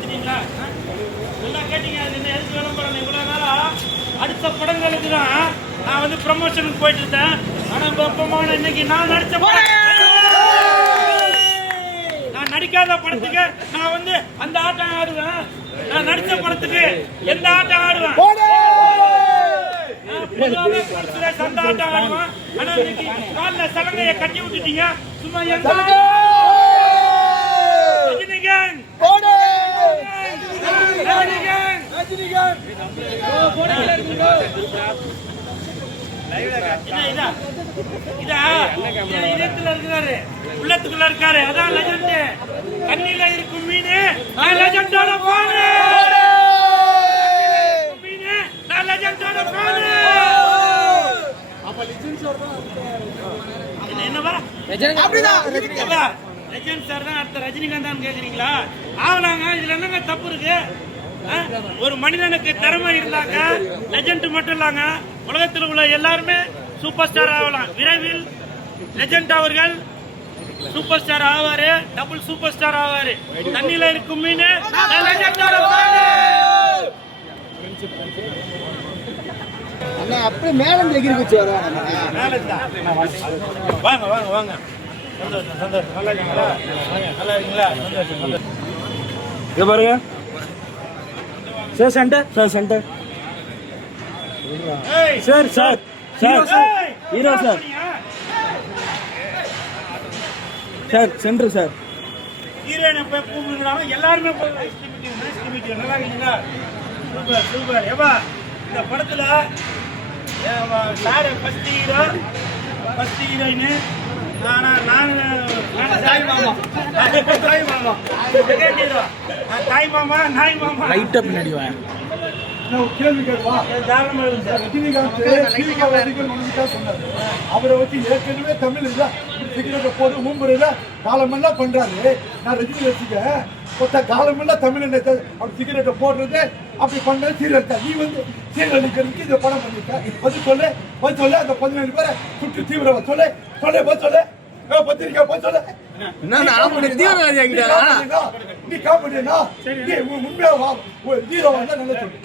கேட்டீங்களா? நல்லா கேட்டீங்க. அது என்ன எதுக்கு விளம்பரம்? இவ்வளோ நாளாக அடுத்த படங்களுக்கு தான் நான் வந்து ப்ரமோஷனுக்கு போயிட்டு இருந்தேன். ஆனால் வெப்பமான இன்னைக்கு நான் நடித்த படம், நான் நடிக்காத படத்துக்கு நான் வந்து அந்த ஆட்டம் ஆடுவேன். நான் நடித்த படத்துக்கு எந்த ஆட்டம் ஆடுவேன்? பொதுவாகவே சுரேஷ் அந்த ஆட்டம் ஆடுவேன். ஆனால் இன்னைக்கு காலில் சலங்கையை கட்டி விட்டுட்டீங்க. சும்மா எந்த இதயத்துல இருக்காரு, உள்ளத்துக்குள்ள இருக்காரு. அதான் லெஜண்ட். கண்ணில இருக்கும் மீன் லெஜண்டோட பானு. நான் லெஜண்டோட பானு. என்னவா லெஜண்ட் சார் தான் அடுத்த ரஜினிகாந்த் கேக்குறீங்களா? ஆகலாங்க. இதுல என்னங்க தப்பு இருக்கு? ஒரு மனிதனுக்கு திறமை இருந்தாங்க லெஜண்ட் மட்டும் இல்லாங்க, உலகத்தில் உள்ள எல்லாருமே சூப்பர் ஸ்டார் ஆகலாம். விரைவில் லெஜண்ட் அவர்கள் சூப்பர் ஸ்டார் ஆவாரு, டபுள் சூப்பர் ஸ்டார் ஆவாரு. தண்ணியில இருக்கும் மீன் அப்படியே மேல எகிரி வச்சு வாங்க வாங்க வாங்க. சந்தோஷம் சந்தோஷம். நல்லா இருக்கீங்களா? நல்லா இருக்கீங்களா? சந்தோஷம் சந்தோஷம். இங்க பாருங்க sir, centre sir, centre sir, sir sir, hero sir, sir centre sir. ஹீரோயினை போய் கூப்பிடுறாங்க எல்லாருமே. நல்லா இருக்கீங்களா? Super super. ஏப்பா இந்த படத்துல sir first hero, first heroine. தாய் மாமா, தாய் மாமா, நாய் மாமா. லைட்டா பின்னாடி வா. கேள்வி கேட்பா. ரஜினிகாந்த் சொன்னாரு, அவரை வச்சு ஏற்கனவே தமிழ் சிகரெட்டை போது மூம்புறையில காலமெல்லாம் பண்றாரு. நான் ரஜினி வச்சுக்க மொத்த காலமெல்லாம் தமிழ் அப்படி சிகரெட்டை போடுறது அப்படி பண்ண சீரழித்தா. நீ வந்து சீரழிக்கிறதுக்கு இந்த படம் பண்ணிருக்க. அது சொல்லு போய் சொல்லு. அந்த 17 பேரை சுட்டு தீவிரவா சொல்லு சொல்லு போய் சொல்லு. பத்திரிக்கை போய் சொல்லு. நீ காமெடியா? நீ உண்மையா ஹீரோவா நல்லா சொல்லு.